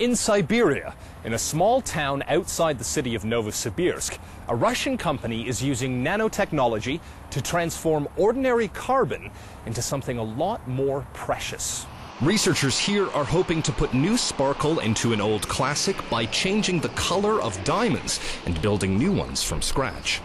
In Siberia, in a small town outside the city of Novosibirsk, a Russian company is using nanotechnology to transform ordinary carbon into something a lot more precious. Researchers here are hoping to put new sparkle into an old classic by changing the color of diamonds and building new ones from scratch.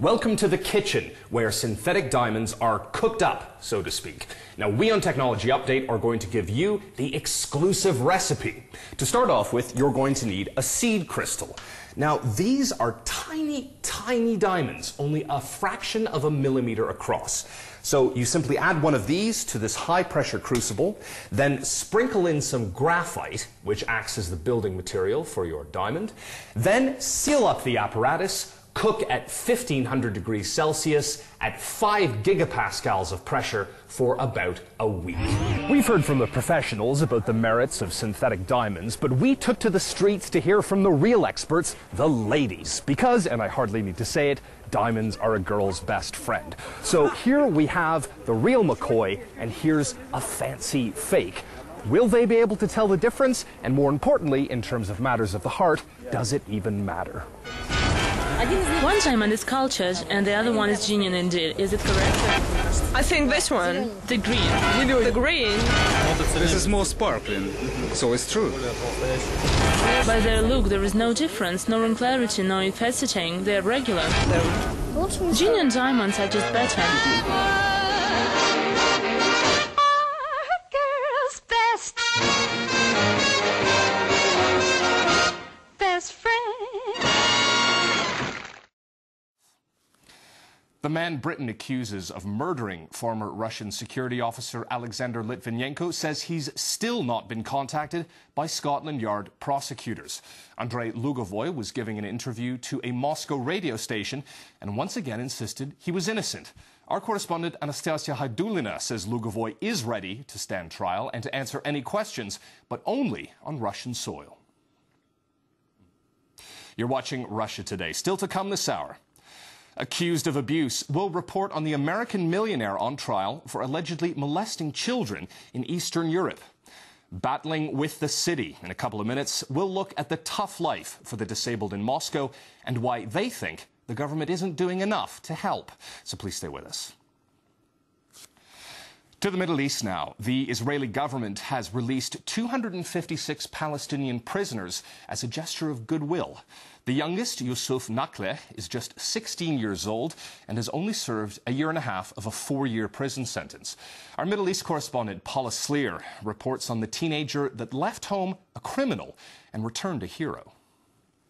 Welcome to the kitchen, where synthetic diamonds are cooked up, so to speak. Now, we on Technology Update are going to give you the exclusive recipe. To start off with, you're going to need a seed crystal. Now, these are tiny, tiny diamonds, only a fraction of a millimeter across. So you simply add one of these to this high-pressure crucible, then sprinkle in some graphite, which acts as the building material for your diamond, then seal up the apparatus, cook at 1500 degrees Celsius at 5 gigapascals of pressure for about a week. We've heard from the professionals about the merits of synthetic diamonds, but we took to the streets to hear from the real experts, the ladies. Because, and I hardly need to say it, diamonds are a girl's best friend. So here we have the real McCoy, and here's a fancy fake. Will they be able to tell the difference? And more importantly, in terms of matters of the heart, does it even matter? One diamond is cultured and the other one is genuine indeed. Is it correct? I think this one. The green. The green. This is more sparkling, so it's true. By their look, there is no difference, no clarity, no faceting. They are regular. Genuine diamonds are just better. Girl's best. Best friend. The man Britain accuses of murdering former Russian security officer Alexander Litvinenko says he's still not been contacted by Scotland Yard prosecutors. Andrei Lugovoy was giving an interview to a Moscow radio station and once again insisted he was innocent. Our correspondent Anastasia Haidulina says Lugovoy is ready to stand trial and to answer any questions, but only on Russian soil. You're watching Russia Today. Still to come this hour. Accused of abuse will report on the American millionaire on trial for allegedly molesting children in Eastern Europe. Battling with the city. In a couple of minutes, we'll look at the tough life for the disabled in Moscow and why they think the government isn't doing enough to help. So please stay with us. To the Middle East now. The Israeli government has released 256 Palestinian prisoners as a gesture of goodwill. The youngest, Yusuf Nakleh, is just 16 years old and has only served a year and a half of a 4-year prison sentence. Our Middle East correspondent, Paula Sleer, reports on the teenager that left home a criminal and returned a hero.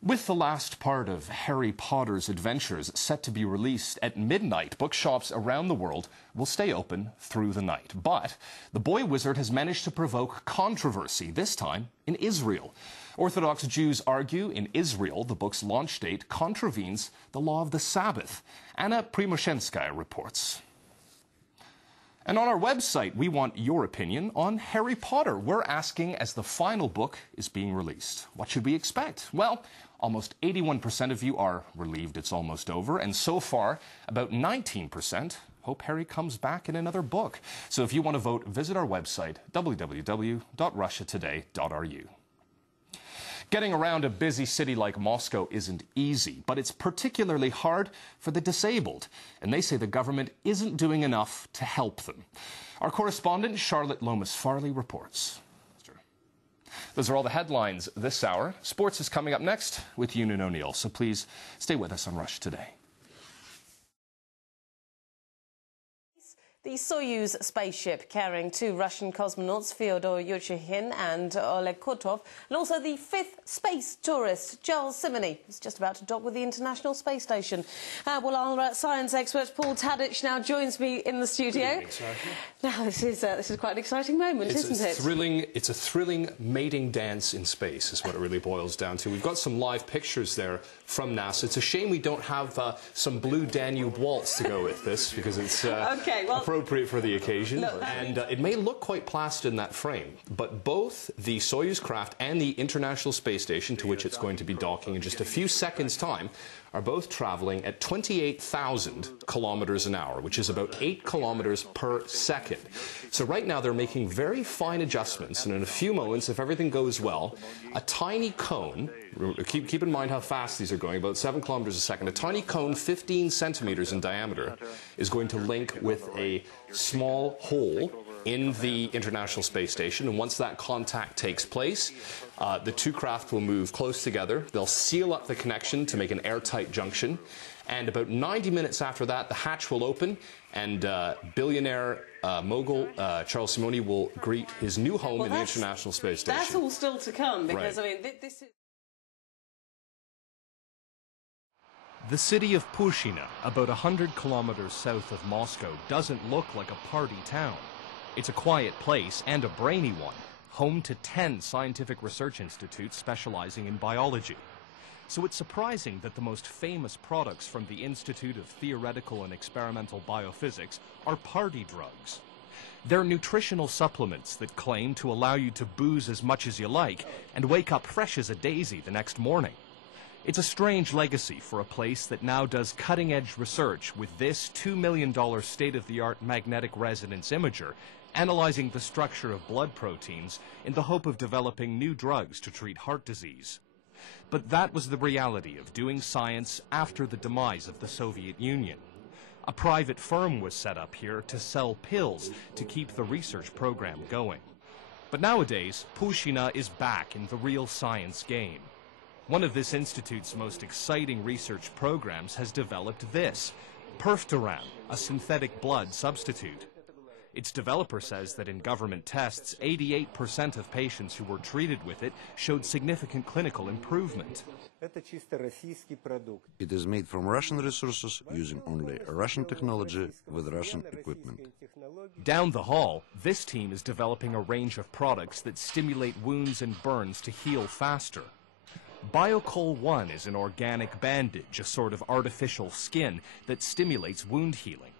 With the last part of Harry Potter's adventures set to be released at midnight, bookshops around the world will stay open through the night. But the boy wizard has managed to provoke controversy, this time in Israel. Orthodox Jews argue in Israel the book's launch date contravenes the law of the Sabbath. Anna Primoshenskaya reports. And on our website, we want your opinion on Harry Potter. We're asking as the final book is being released. What should we expect? Well, almost 81% of you are relieved it's almost over, and so far, about 19% hope Harry comes back in another book. So if you want to vote, visit our website, www.russiatoday.ru. Getting around a busy city like Moscow isn't easy, but it's particularly hard for the disabled, and they say the government isn't doing enough to help them. Our correspondent, Charlotte Lomas-Farley, reports. Those are all the headlines this hour. Sports is coming up next with Yunan O'Neill, so please stay with us on Russia Today. The Soyuz spaceship carrying 2 Russian cosmonauts, Fyodor Yurchikhin and Oleg Kotov, and also the 5th space tourist, Charles Simonyi, is just about to dock with the International Space Station. Well, our science expert, Paul Tadich, now joins me in the studio. Now, this is quite an exciting moment, isn't it? It's a thrilling mating dance in space is what it really boils down to. We've got some live pictures there from NASA. It's a shame we don't have some blue Danube waltz to go with this because it's appropriate for the occasion. And it may look quite placid in that frame, but both the Soyuz craft and the International Space Station, to which it's going to be docking in just a few seconds' time, are both traveling at 28,000 kilometers an hour, which is about 8 kilometers per second. So right now they're making very fine adjustments, and in a few moments, if everything goes well, a tiny cone, keep in mind how fast these are going, about 7 kilometers a second, a tiny cone 15 centimeters in diameter is going to link with a small hole in the International Space Station, and once that contact takes place, the two craft will move close together. They'll seal up the connection to make an airtight junction, and about 90 minutes after that, the hatch will open, and billionaire mogul Charles Simeoni will greet his new home in the International Space Station. That's all still to come, because, right. I mean, this is... The city of Puschino, about 100 kilometers south of Moscow, doesn't look like a party town. It's a quiet place, and a brainy one, home to 10 scientific research institutes specializing in biology. So it's surprising that the most famous products from the Institute of Theoretical and Experimental Biophysics are party drugs. They're nutritional supplements that claim to allow you to booze as much as you like and wake up fresh as a daisy the next morning. It's a strange legacy for a place that now does cutting-edge research with this $2 million state-of-the-art magnetic resonance imager, analyzing the structure of blood proteins in the hope of developing new drugs to treat heart disease. But that was the reality of doing science after the demise of the Soviet Union. A private firm was set up here to sell pills to keep the research program going. But nowadays, Puschino is back in the real science game. One of this institute's most exciting research programs has developed this, Perfturan, a synthetic blood substitute. Its developer says that in government tests, 88% of patients who were treated with it showed significant clinical improvement. It is made from Russian resources using only Russian technology with Russian equipment. Down the hall, this team is developing a range of products that stimulate wounds and burns to heal faster. BioCol 1 is an organic bandage, a sort of artificial skin that stimulates wound healing.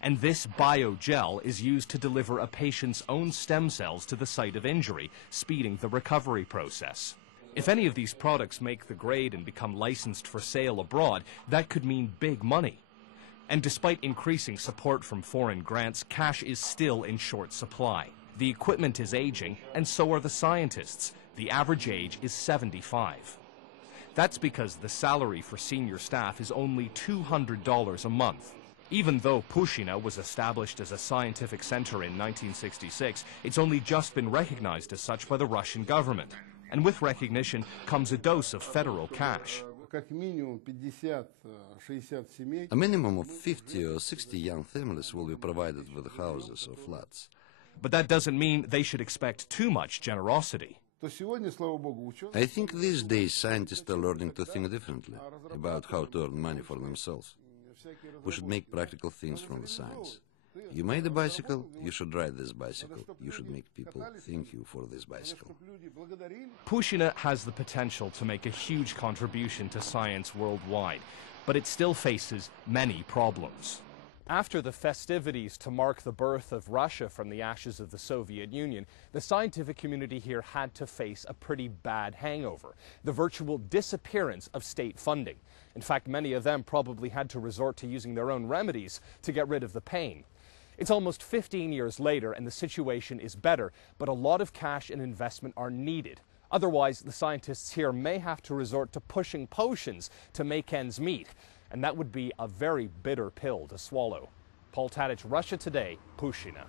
And this biogel is used to deliver a patient's own stem cells to the site of injury, speeding the recovery process. If any of these products make the grade and become licensed for sale abroad, that could mean big money. And despite increasing support from foreign grants, cash is still in short supply. The equipment is aging, and so are the scientists. The average age is 75. That's because the salary for senior staff is only $200 a month. Even though Puschino was established as a scientific center in 1966, it's only just been recognized as such by the Russian government. And with recognition comes a dose of federal cash. A minimum of 50 or 60 young families will be provided with houses or flats. But that doesn't mean they should expect too much generosity. I think these days scientists are learning to think differently about how to earn money for themselves. We should make practical things from the science. You made a bicycle, you should ride this bicycle. You should make people thank you for this bicycle. Puschino has the potential to make a huge contribution to science worldwide, but it still faces many problems. After the festivities to mark the birth of Russia from the ashes of the Soviet Union, the scientific community here had to face a pretty bad hangover, the virtual disappearance of state funding. In fact, many of them probably had to resort to using their own remedies to get rid of the pain. It's almost 15 years later and the situation is better, but a lot of cash and investment are needed. Otherwise, the scientists here may have to resort to pushing potions to make ends meet. And that would be a very bitter pill to swallow. Paul Tadich, Russia Today, Puschino.